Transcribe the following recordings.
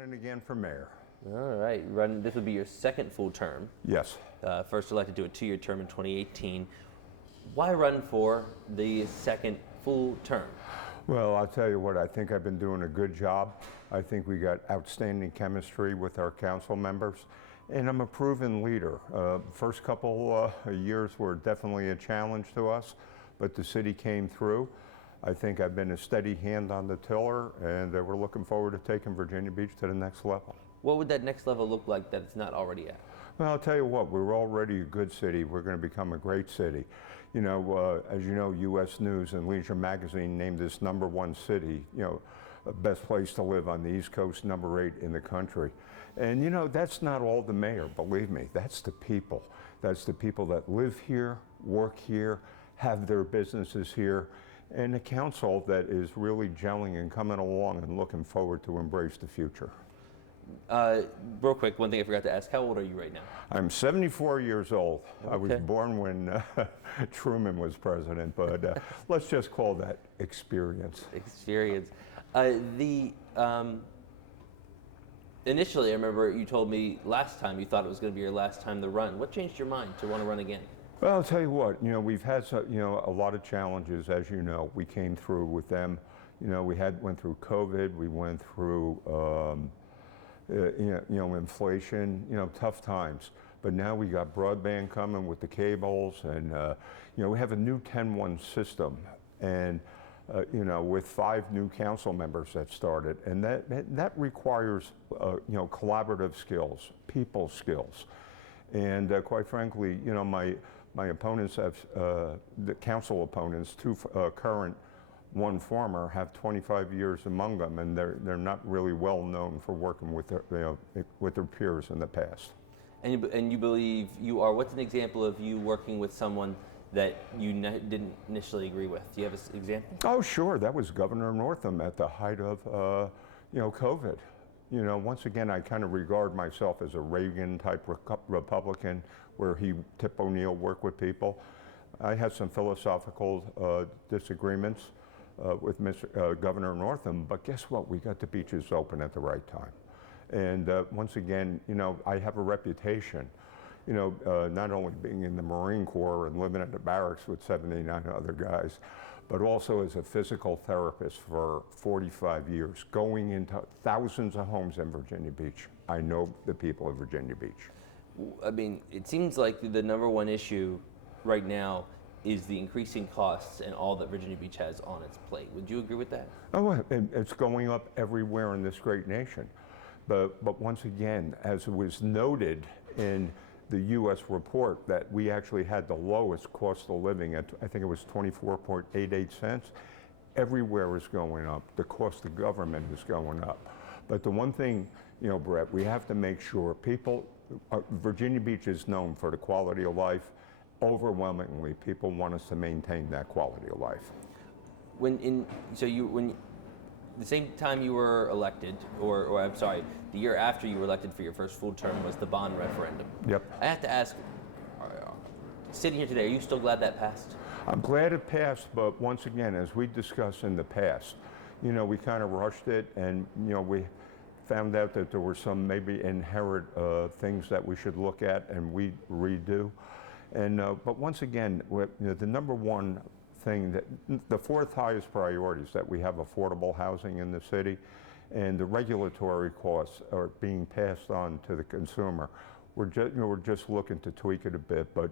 Running again for mayor. All right, this would be your second full term. Yes. First elected to a 2-year term in 2018. Why run for the second full term? Well, I'll tell you what, I think I've been doing a good job. I think we got outstanding chemistry with our council members, and I'm a proven leader. First couple years were definitely a challenge to us, but the city came through. I think I've been a steady hand on the tiller, and we're looking forward to taking Virginia Beach to the next level. What would that next level look like that it's not already at? Well, I'll tell you what, we're already a good city. We're going to become a great city. You know, as you know, U.S. News and Leisure Magazine named this #1 city, you know, best place to live on the East Coast, #8 in the country. And, you know, that's not all the mayor, believe me. That's the people. That's the people that live here, work here, have their businesses here, and a council that is really gelling and coming along and looking forward to embrace the future. Real quick, one thing I forgot to ask, how old are you right now? I'm 74 years old. Okay. I was born when Truman was president, but let's just call that experience. Experience. Initially, I remember you told me last time you thought it was going to be your last time to run. What changed your mind to want to run again? Well, I'll tell you what, you know, we've had a lot of challenges, as you know. We came through with them. You know, went through COVID, we went through inflation, tough times. But now we got broadband coming with the cables, and we have a new 10-1 system, and with 5 new council members that started, and that requires collaborative skills, people skills, and quite frankly, my opponents have the council opponents, 2 current, 1 former, have 25 years among them, and they're not really well known for working with their peers in the past. And you believe you are. What's an example of you working with someone that you didn't initially agree with? Do you have an example? Oh, sure. That was Governor Northam at the height of COVID. Once again, I kind of regard myself as a Reagan-type Republican, where Tip O'Neill worked with people. I had some philosophical disagreements with Governor Northam, but guess what? We got the beaches open at the right time. And once again, I have a reputation, not only being in the Marine Corps and living at the barracks with 79 other guys, but also as a physical therapist for 45 years, going into thousands of homes in Virginia Beach. I know the people of Virginia Beach. I mean, it seems like the #1 issue right now is the increasing costs and all that Virginia Beach has on its plate. Would you agree with that? Oh, it's going up everywhere in this great nation. But once again, as it was noted in the U.S. report, that we actually had the lowest cost of living at, I think it was 24.88 cents. Everywhere is going up. The cost of government is going up. But the one thing, Brett, we have to make sure Virginia Beach is known for the quality of life. Overwhelmingly, people want us to maintain that quality of life. The same time you were elected, or I'm sorry, the year after you were elected for your first full term was the bond referendum. Yep. I have to ask, sitting here today, are you still glad that passed? I'm glad it passed, but once again, as we discussed in the past, we kind of rushed it, and we found out that there were some maybe inherent things that we should look at and we redo. And but once again, the #1 thing, that the 4th highest priority is that we have affordable housing in the city, and the regulatory costs are being passed on to the consumer. We're just looking to tweak it a bit, but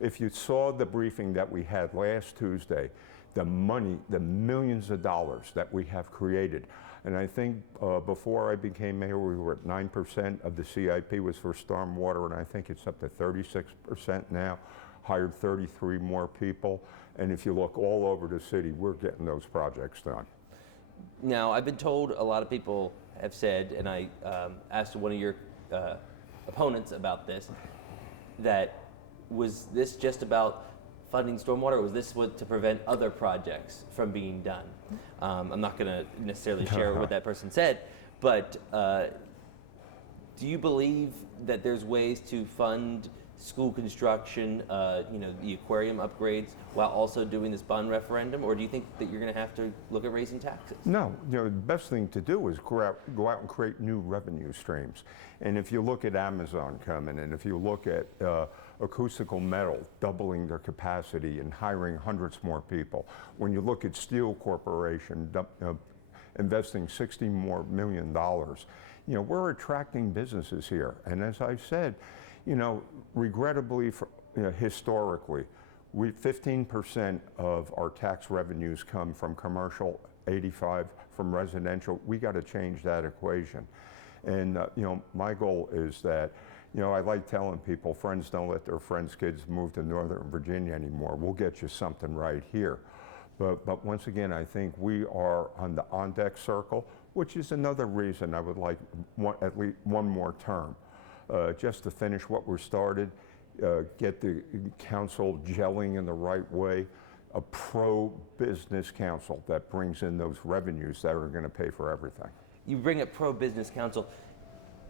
if you saw the briefing that we had last Tuesday, the millions of dollars that we have created. And I think before I became mayor, we were at 9% of the CIP was for stormwater, and I think it's up to 36% now. Hired 33 more people, and if you look all over the city, we're getting those projects done. Now, I've been told, a lot of people have said, and I asked one of your opponents about this, that was this just about funding stormwater, or was this to prevent other projects from being done? I'm not going to necessarily share what that person said, but do you believe that there's ways to fund school construction, the aquarium upgrades, while also doing this bond referendum? Or do you think that you're going to have to look at raising taxes? No, the best thing to do is go out and create new revenue streams. And if you look at Amazon coming, and if you look at acoustical metal doubling their capacity and hiring hundreds more people, when you look at Steel Corporation investing $60 million more, we're attracting businesses here. And as I said, regrettably, historically, 15% of our tax revenues come from commercial, 85 from residential. We got to change that equation. And my goal is that, I like telling people, friends don't let their friends' kids move to Northern Virginia anymore. We'll get you something right here. But once again, I think we are on the on-deck circle, which is another reason I would like at least one more term, just to finish what we're started, get the council gelling in the right way, a pro-business council that brings in those revenues that are going to pay for everything. You bring up pro-business council.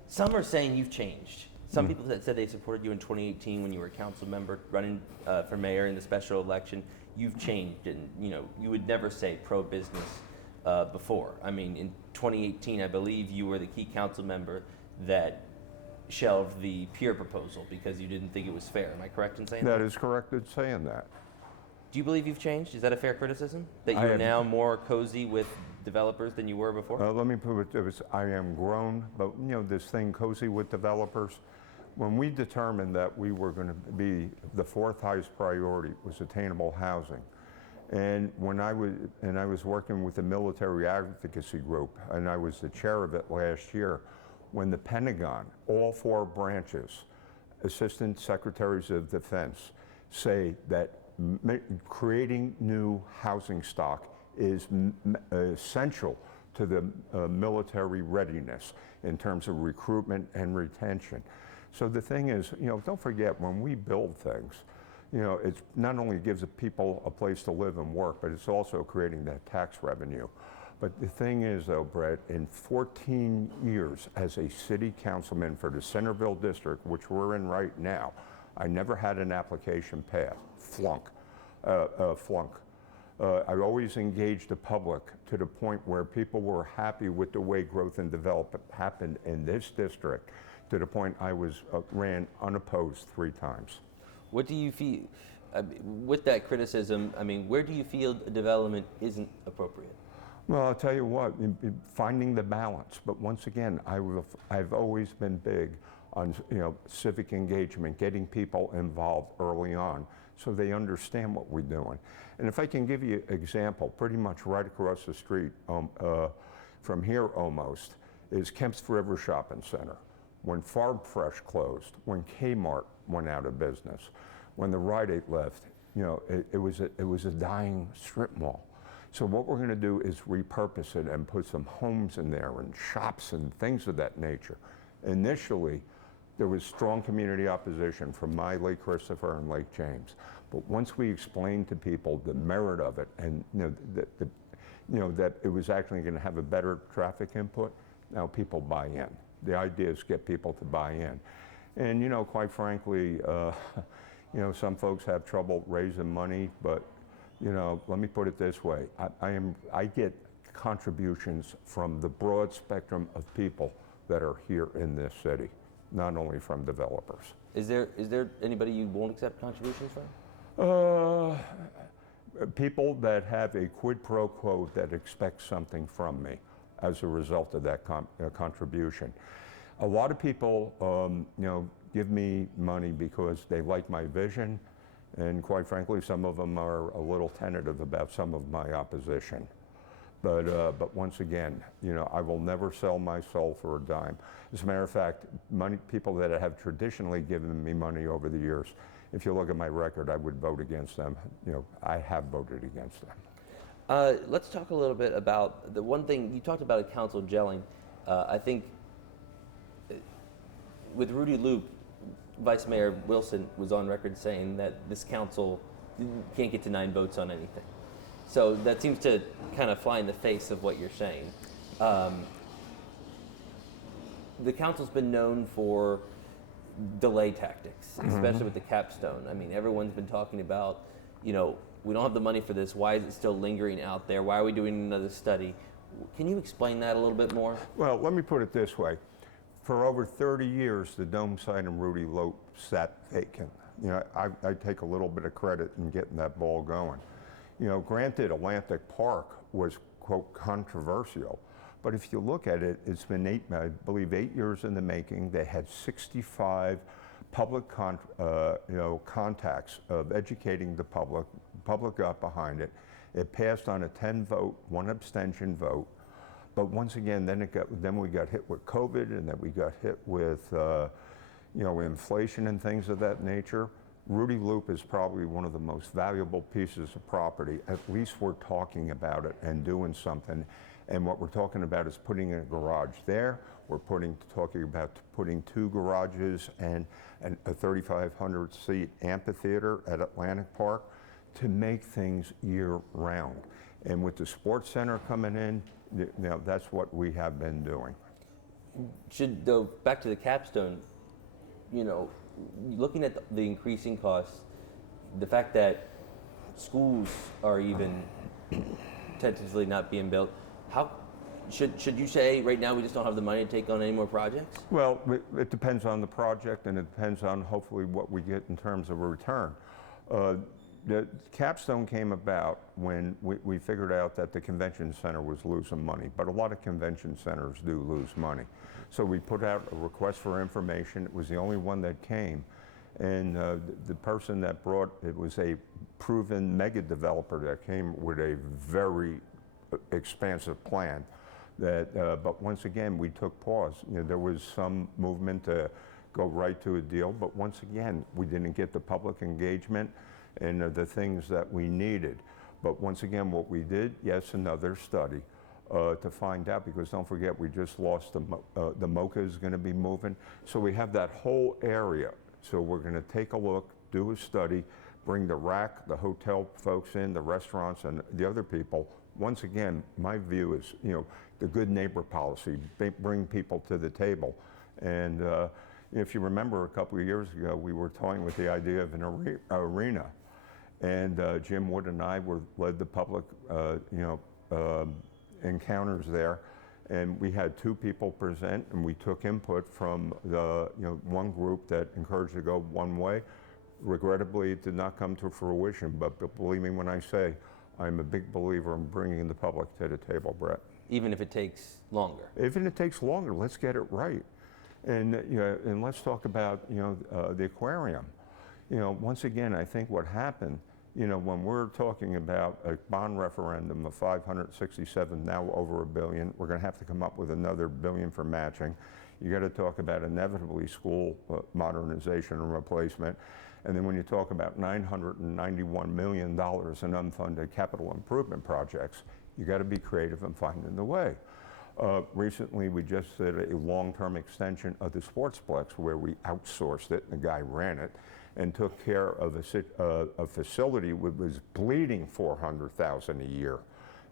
Some are saying you've changed. Some people that said they supported you in 2018 when you were a council member running for mayor in the special election, you've changed, and you would never say pro-business before. I mean, in 2018, I believe you were the key council member that shelved the peer proposal because you didn't think it was fair. Am I correct in saying that? That is correct in saying that. Do you believe you've changed? Is that a fair criticism? That you're now more cozy with developers than you were before? Let me put it this, I am grown, but this thing cozy with developers, when we determined that we were going to be the fourth highest priority was attainable housing. And when I was working with the military advocacy group, and I was the chair of it last year, when the Pentagon, all four branches, assistant secretaries of defense, say that creating new housing stock is essential to the military readiness in terms of recruitment and retention. So the thing is, don't forget, when we build things, it not only gives people a place to live and work, but it's also creating that tax revenue. But the thing is, though, Brett, in 14 years as a city councilman for the Centerville district, which we're in right now, I never had an application pass. Flunk. I always engaged the public to the point where people were happy with the way growth and development happened in this district, to the point I ran unopposed 3 times. What do you feel, with that criticism, where do you feel development isn't appropriate? Well, I'll tell you what, finding the balance. But once again, I've always been big on civic engagement, getting people involved early on so they understand what we're doing. And if I can give you an example, pretty much right across the street from here almost is Kemp's Forever Shopping Center. When Farm Fresh closed, when Kmart went out of business, when the Rite Aid left, it was a dying strip mall. So what we're going to do is repurpose it and put some homes in there and shops and things of that nature. Initially, there was strong community opposition from my Lake Christopher and Lake James. But once we explained to people the merit of it and that it was actually going to have a better traffic input, now people buy in. The idea is get people to buy in. And quite frankly, some folks have trouble raising money, but let me put it this way. I get contributions from the broad spectrum of people that are here in this city, not only from developers. Is there anybody you won't accept contributions from? People that have a quid pro quo that expect something from me as a result of that contribution. A lot of people, give me money because they like my vision, and quite frankly, some of them are a little tentative about some of my opposition. But once again, I will never sell my soul for a dime. As a matter of fact, people that have traditionally given me money over the years, if you look at my record, I would vote against them. I have voted against them. Let's talk a little bit about the one thing you talked about, a council gelling. I think with Rudy Loop, Vice Mayor Wilson was on record saying that this council can't get to 9 votes on anything. So that seems to kind of fly in the face of what you're saying. The council's been known for delay tactics, especially with the capstone. I mean, everyone's been talking about, we don't have the money for this. Why is it still lingering out there? Why are we doing another study? Can you explain that a little bit more? Well, let me put it this way. For over 30 years, the dome site and Rudy Lope sat vacant. I take a little bit of credit in getting that ball going. Granted, Atlantic Park was, quote, controversial. But if you look at it, it's been I believe 8 years in the making. They had 65 public contacts of educating the public. The public got behind it. It passed on a 10-vote, 1 abstention vote. But once again, then we got hit with COVID, and then we got hit with inflation and things of that nature. Rudy Loop is probably one of the most valuable pieces of property. At least we're talking about it and doing something. And what we're talking about is putting a garage there. We're talking about putting 2 garages and a 3,500 seat amphitheater at Atlantic Park to make things year round. And with the sports center coming in, that's what we have been doing. Back to the capstone, looking at the increasing costs, the fact that schools are even tentatively not being built, how should you say right now we just don't have the money to take on any more projects? Well, it depends on the project, and it depends on hopefully what we get in terms of a return. The capstone came about when we figured out that the convention center was losing money, but a lot of convention centers do lose money. So we put out a request for information. It was the only one that came. And the person that brought it was a proven mega developer that came with a very expansive plan. But once again, we took pause. There was some movement to go right to a deal, but once again, we didn't get the public engagement and the things that we needed. But once again, what we did, yes, another study to find out, because don't forget, we just lost the MOCA is going to be moving. So we have that whole area. So we're going to take a look, do a study, bring the RAC, the hotel folks in, the restaurants, and the other people. Once again, my view is, the good neighbor policy, bring people to the table. And if you remember a couple of years ago, we were toying with the idea of an arena. And Jim Wood and I led the public, encounters there. And we had 2 people present, and we took input from the one group that encouraged to go one way. Regrettably, it did not come to fruition, but believe me when I say, I'm a big believer in bringing the public to the table, Brett. Even if it takes longer? Even if it takes longer, let's get it right. And, and let's talk about, the aquarium. Once again, I think what happened, when we're talking about a bond referendum of 567, now over $1 billion, we're going to have to come up with another $1 billion for matching. You got to talk about inevitably school modernization and replacement. And then when you talk about $991 million in unfunded capital improvement projects, you got to be creative in finding the way. Recently, we just did a long-term extension of the Sportsplex where we outsourced it, and the guy ran it, and took care of a facility that was bleeding $400,000 a year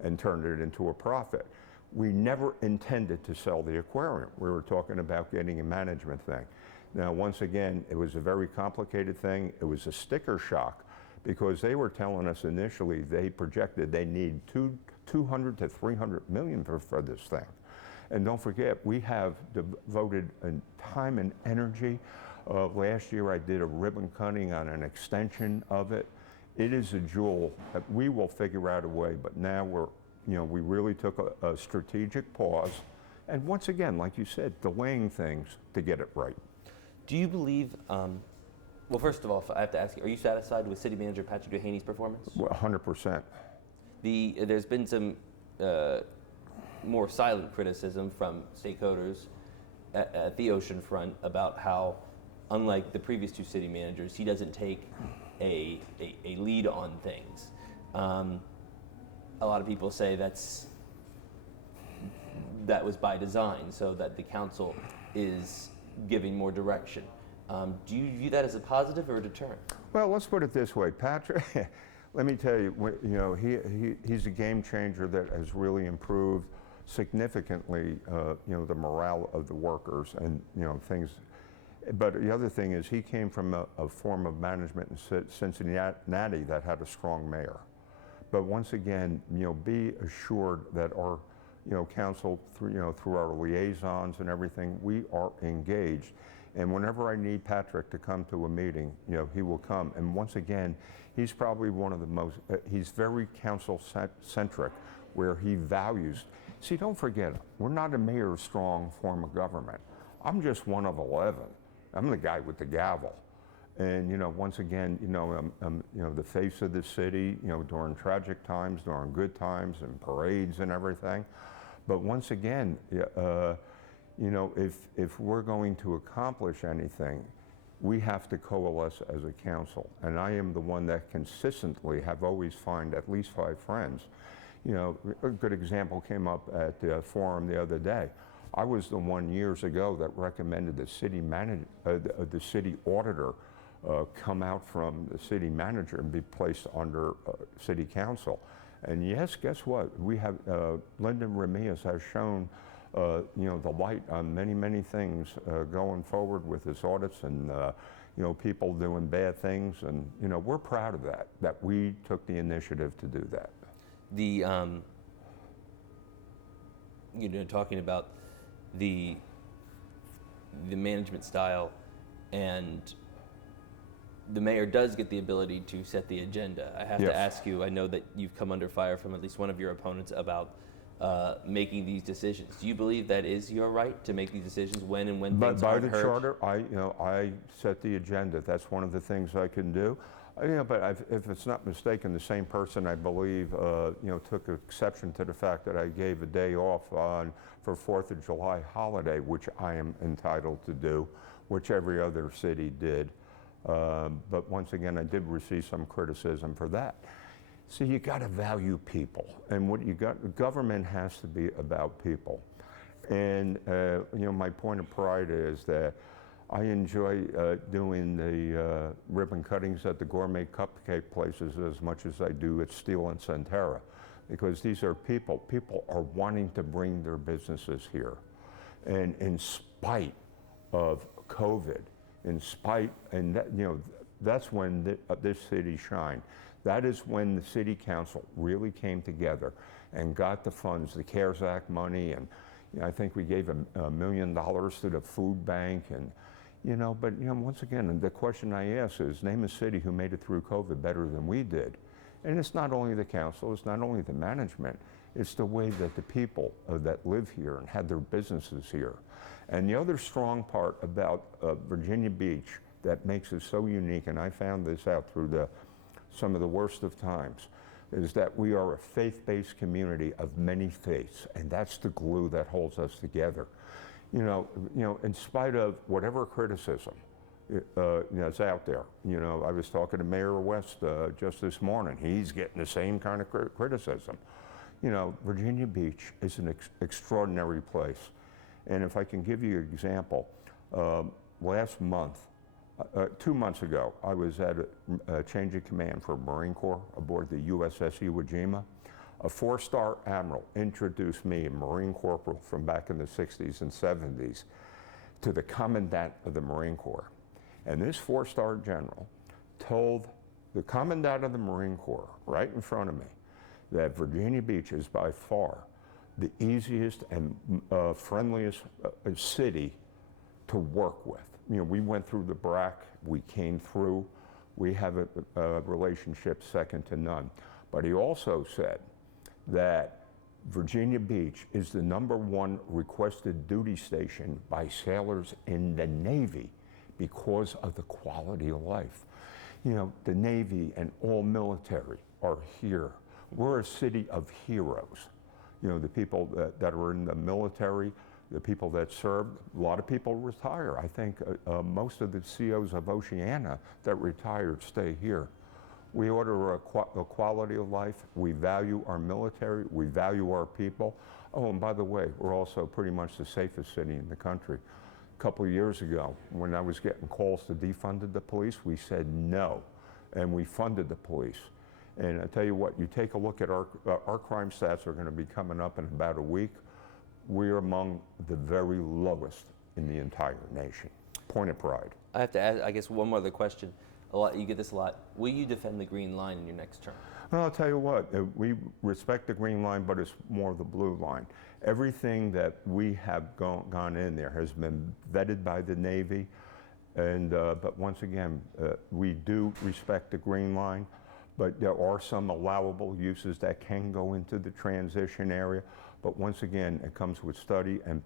and turned it into a profit. We never intended to sell the aquarium. We were talking about getting a management thing. Now, once again, it was a very complicated thing. It was a sticker shock because they were telling us initially they projected they need 200 to 300 million for this thing. And don't forget, we have devoted time and energy. Last year I did a ribbon cutting on an extension of it. It is a jewel that we will figure out a way, but now we really took a strategic pause. And once again, like you said, delaying things to get it right. Do you believe, well, first of all, I have to ask you, are you satisfied with City Manager Patrick Duhaney's performance? Well, 100%. There's been some more silent criticism from stakeholders at the oceanfront about how, unlike the previous 2 city managers, he doesn't take a lead on things. A lot of people say that was by design, so that the council is giving more direction. Do you view that as a positive or a deterrent? Well, let's put it this way, Patrick. Let me tell you, he's a game changer that has really improved significantly, the morale of the workers and things. But the other thing is he came from a form of management in Cincinnati that had a strong mayor. But once again, be assured that our, council, through our liaisons and everything, we are engaged. And whenever I need Patrick to come to a meeting, he will come. And once again, he's probably one of the most, he's very council-centric, where he values. See, don't forget, we're not a mayor-strong form of government. I'm just one of 11. I'm the guy with the gavel. And, once again, I'm the face of the city, during tragic times, during good times, and parades and everything. But once again, if we're going to accomplish anything, we have to coalesce as a council. And I am the one that consistently have always find at least 5 friends. A good example came up at the forum the other day. I was the one years ago that recommended the city auditor come out from the city manager and be placed under city council. And yes, guess what? We have, Lyndon Ramirez has shown, the light on many, many things going forward with his audits and, people doing bad things. And, we're proud of that we took the initiative to do that. The, talking about the management style, and the mayor does get the ability to set the agenda. I have Yes. to ask you, I know that you've come under fire from at least one of your opponents about making these decisions. Do you believe that is your right to make these decisions when and when But things by aren't the heard? charter, I set the agenda. That's one of the things I can do. But if it's not mistaken, the same person, I believe, took exception to the fact that I gave a day off for 4th of July holiday, which I am entitled to do, which every other city did. But once again, I did receive some criticism for that. See, you got to value people, and government has to be about people. And my point of pride is that I enjoy doing the ribbon cuttings at the gourmet cupcake places as much as I do at Steel and Centera, because these are people. People are wanting to bring their businesses here. And in spite of COVID, that's when this city shined. That is when the city council really came together and got the funds, the CARES Act money, and I think we gave $1 million to the food bank, and but once again, the question I ask is, name a city who made it through COVID better than we did. And it's not only the council, it's not only the management, it's the way that the people that live here and had their businesses here. And the other strong part about Virginia Beach that makes it so unique, and I found this out through some of the worst of times, is that we are a faith-based community of many faiths, and that's the glue that holds us together. In spite of whatever criticism is out there. I was talking to Mayor West just this morning. He's getting the same kind of criticism. Virginia Beach is an extraordinary place. And if I can give you an example, last month, 2 months ago, I was at a change of command for Marine Corps aboard the USS Iwo Jima. A 4-star admiral introduced me, a Marine corporal from back in the 60s and 70s, to the commandant of the Marine Corps. And this 4-star general told the commandant of the Marine Corps, right in front of me, that Virginia Beach is by far the easiest and friendliest city to work with. We went through the BRAC, we came through, we have a relationship second to none. But he also said that Virginia Beach is the #1 requested duty station by sailors in the Navy because of the quality of life. The Navy and all military are here. We're a city of heroes. The people that are in the military, the people that serve, a lot of people retire. I think most of the COs of Oceania that retired stay here. We order a quality of life. We value our military. We value our people. Oh, and by the way, we're also pretty much the safest city in the country. A couple of years ago, when I was getting calls to defund the police, we said no, and we funded the police. And I tell you what, you take a look at our crime stats are going to be coming up in about a week. We're among the very lowest in the entire nation. point of pride. I have to ask, I guess, one more other question. A lot, you get this a lot. Will you defend the green line in your next term? Well, I'll tell you what, we respect the green line, but it's more the blue line. Everything that we have gone in there has been vetted by the Navy, and but once again, we do respect the green line, but there are some allowable uses that can go into the transition area. But once again, it comes with study and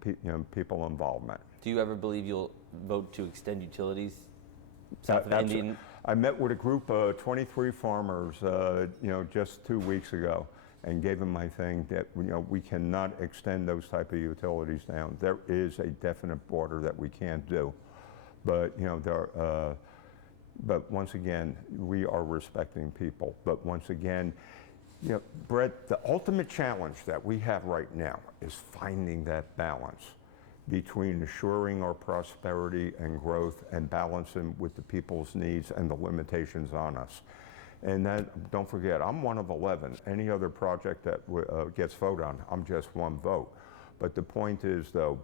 people involvement. Do you ever believe you'll vote to extend utilities south of Indian? I met with a group of 23 farmers, just 2 weeks ago, and gave them my thing that we cannot extend those type of utilities down. There is a definite border that we can't do, but but once again, we are respecting people. But once again, Brett, the ultimate challenge that we have right now is finding that balance between assuring our prosperity and growth and balancing with the people's needs and the limitations on us. And then, don't forget, I'm one of 11. Any other project that gets voted on, I'm just one vote. But the point is, though,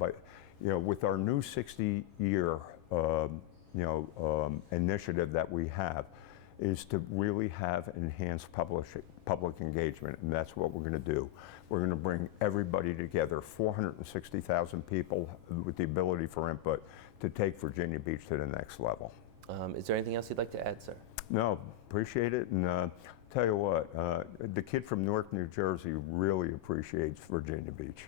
with our new 60-year initiative that we have, is to really have enhanced public engagement, and that's what we're going to do. We're going to bring everybody together, 460,000 people with the ability for input to take Virginia Beach to the next level. Is there anything else you'd like to add, sir? No, appreciate it, and tell you what, the kid from Newark, New Jersey really appreciates Virginia Beach.